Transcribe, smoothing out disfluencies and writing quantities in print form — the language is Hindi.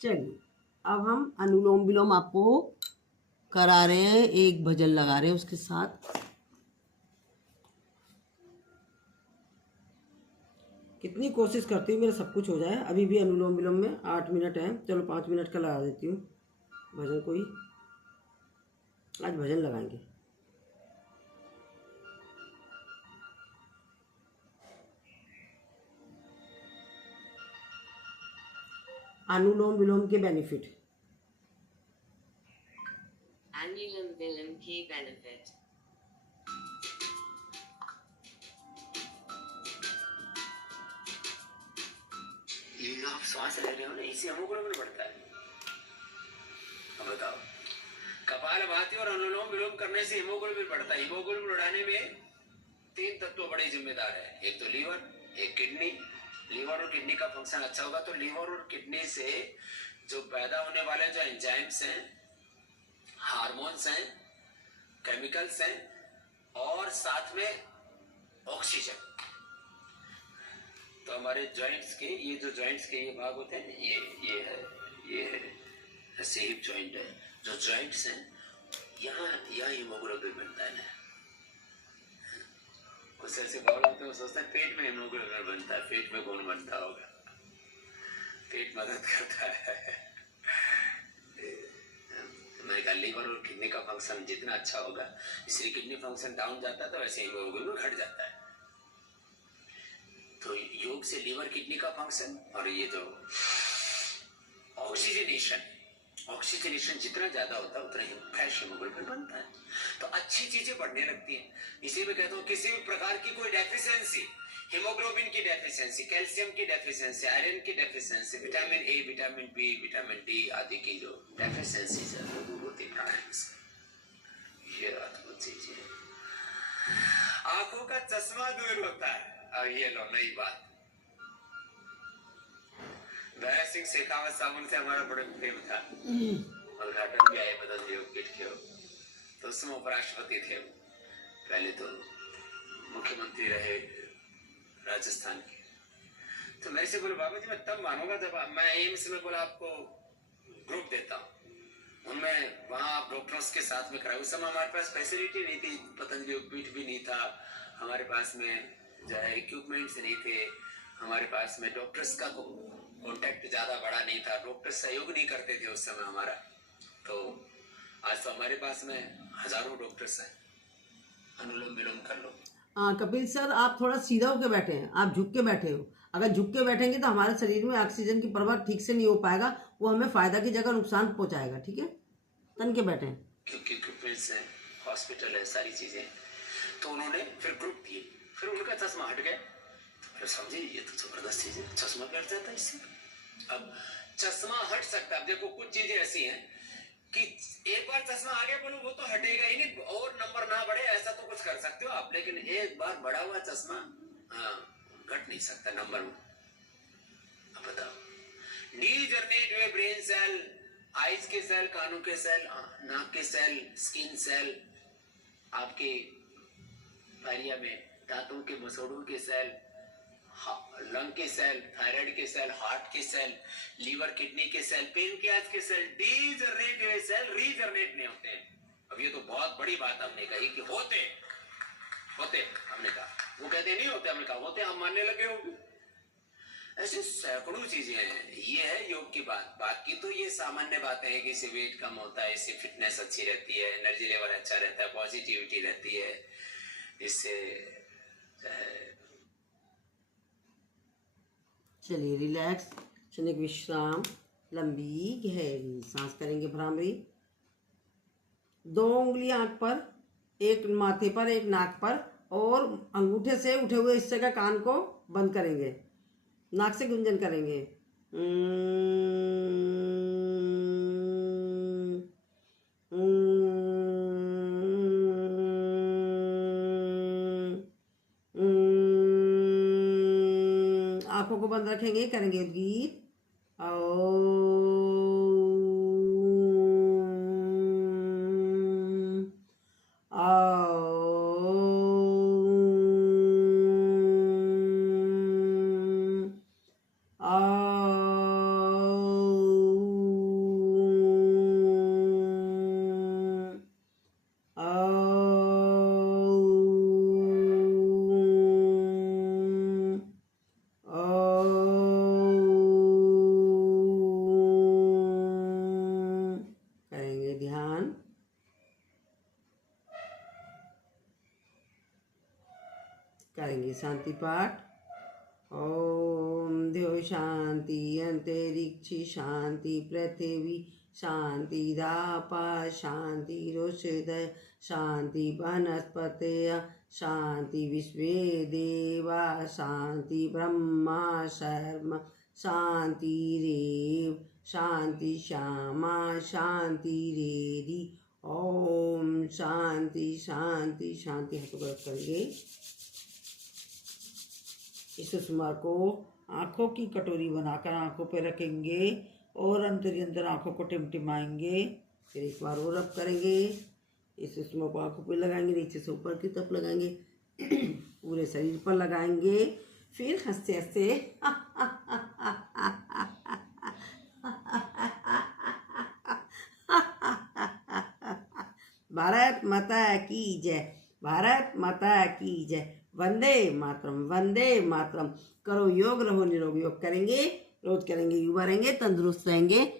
चलिए अब हम अनुलोम विलोम आपको करा रहे हैं, एक भजन लगा रहे हैं उसके साथ। कितनी कोशिश करती हूँ मेरा सब कुछ हो जाए। अभी भी अनुलोम विलोम में 8 मिनट है, चलो 5 मिनट का लगा देती हूँ भजन। कोई आज भजन लगाएंगे। अनुलोम विलोम के बेनिफिट। अनुलोम विलोम के बेनिफिट। ये जो आप श्वास ले रहे हो ना, इससे हीमोग्लोबिन बढ़ता है। अब बताओ, कपालभाति और अनुलोम विलोम करने से हीमोग्लोबिन बढ़ता है। हीमोग्लोबिन बढ़ाने में 3 तत्व बड़े जिम्मेदार है। एक तो लीवर, एक किडनी। लीवर और किडनी का फंक्शन अच्छा होगा तो लीवर और किडनी से जो पैदा होने वाले जो एंजाइम्स हैं, हार्मोन्स हैं, केमिकल्स हैं और साथ में ऑक्सीजन। तो हमारे जॉइंट्स के ये जो जॉइंट्स के ये भाग होते हैं, ये है ऐसे हिप जॉइंट है। जो जॉइंट्स हैं यहाँ हीमोग्लोबिन बनता है ना। कुछ ऐसे बाल होते हैं सोचते हैं पेट में हीमोग्लोबिन बनता है। पेट में कौन बनता होगा? पेट मदद करता है। मैंने कहा लीवर और किडनी का फंक्शन जितना अच्छा होगा, इसलिए किडनी फंक्शन डाउन जाता है तो वैसे हीमोग्लोबिन घट जाता है। तो योग से लीवर किडनी का फंक्शन और ये जो ऑक्सीजनेशन जितना ज्यादा होता है उतना ही फ्रेश हीमोग्लोबिन बनता है। तो अच्छी चीजें बढ़ने लगती हैं। इसी में कहता हूँ किसी भी प्रकार की कोई डेफिशिएंसी, हीमोग्लोबिन की डेफिशिएंसी, कैल्शियम की डेफिशिएंसी, आयरन की deficiency, vitamin A, vitamin B, vitamin D आदि की जो डेफिशिएंसीज है वो दूर होती है प्राणायाम से। ये अद्भुत चीज है। आंखों का चश्मा दूर होता है। अब ये लो नई बात। दया सिंह शेखावत साहब से हमारा बड़ा प्रेम था। उद्घाटन भी आए बदल योग पीठ के, तो उसमें उपराष्ट्रपति थे। पहले तो मुख्यमंत्री रहे राजस्थान के। तो मेरे से बोले बाबा जी मैं तब मानूंगा जब मैं एम्स में बोला आपको ग्रुप देता हूँ। उनमें वहां आप डॉक्टर्स के साथ में कराए। उस समय हमारे पास फैसिलिटी नहीं थी, पतंजलि योग पीठ भी नहीं था हमारे पास में, जो है इक्विपमेंट्स नहीं थे हमारे पास में, डॉक्टर्स का कॉन्टेक्ट ज्यादा बड़ा नहीं था, डॉक्टर सहयोग नहीं करते थे उस समय हमारा। तो आज तो हमारे पास में हजारों डॉक्टर्स हैं। अनुलोम विलोम कर लो। हाँ कपिल सर, आप थोड़ा सीधा होकर बैठे हैं, आप झुक के बैठे हो। अगर झुक के बैठेंगे तो हमारे शरीर में ऑक्सीजन की प्रवाह ठीक से नहीं हो पाएगा, वो हमें फायदा की जगह नुकसान पहुंचाएगा। ठीक है, तन के बैठे। क्योंकि इक्विपमेंट्स हैं, हॉस्पिटल है, सारी चीजें। तो उन्होंने फिर ग्रुप दिए, फिर उनका चश्मा हट गया। तो समझे ये तो जबरदस्त चीज है, चश्मा भी हट जाता है इससे। अब चश्मा हट सकता है। देखो कुछ चीजें ऐसी हैं कि एक बार चश्मा आ गया बोलो वो तो हटेगा ही नहीं, और नंबर ना बढ़े ऐसा तो कुछ कर सकते हो आप, लेकिन एक बार बढ़ा हुआ चश्मा घट नहीं सकता नंबर में। अब बताओ, डीजनरेट हुए ब्रेन सेल, आईज के सेल, कानों के सेल, नाक के सेल, स्किन सेल, आपके पैरिया में दांतों के मसोड़ों के सेल, लंग के सेल, थायराइड के सेल, हार्ट के सेल, लीवर किडनी के सेल, पेनक्रियाज के सेल, डीजनरेट हुए सेल रीजनरेट नहीं होते हैं। अब ये तो बहुत बड़ी बात हमने कही कि होते हमने कहा, वो कहते नहीं होते, हमने कहा होते, हम मानने लगे होंगे। ऐसे सैकड़ों चीजें हैं। ये है योग की बात। बाकी तो ये सामान्य बातें हैं कि इससे वेट कम होता है, इससे फिटनेस अच्छी रहती है, एनर्जी लेवल अच्छा रहता है, पॉजिटिविटी रहती है, इससे चलिए रिलैक्स, क्षणिक विश्राम, लंबी गहरी सांस करेंगे। भ्रामरी, 2 उंगलियां आंख पर, एक माथे पर, एक नाक पर, और अंगूठे से उठे हुए हिस्से का कान को बंद करेंगे। नाक से गुंजन करेंगे। आंखों को बंद रखेंगे, करेंगे गीत। शांति पाठ। ओम द्यो शांति अंतरिक्ष शांति पृथ्वी शांति दापा शांति रोषधय शांति वनस्पतय शांति विश्वे देवा शांति ब्रह्मा शर्मा शांति रेव शांति श्यामा शांति रेदी। ओम शांति शांति शांति। हाथों को करेंगे। इस सुषमा को आँखों की कटोरी बनाकर आँखों पे रखेंगे और अंदर ही अंदर आँखों को टिमटिमाएंगे। फिर एक बार और रब करेंगे। इस सुषमा को आँखों पे लगाएंगे, नीचे से ऊपर की तरफ लगाएंगे, पूरे शरीर पर लगाएंगे। फिर हंसते हंसते भारत माता की जय, भारत माता की जय, वंदे मातरम, वंदे मातरम। करो योग, रहो निरोग। योग करेंगे, रोज करेंगे, युवा रहेंगे, तंदुरुस्त रहेंगे।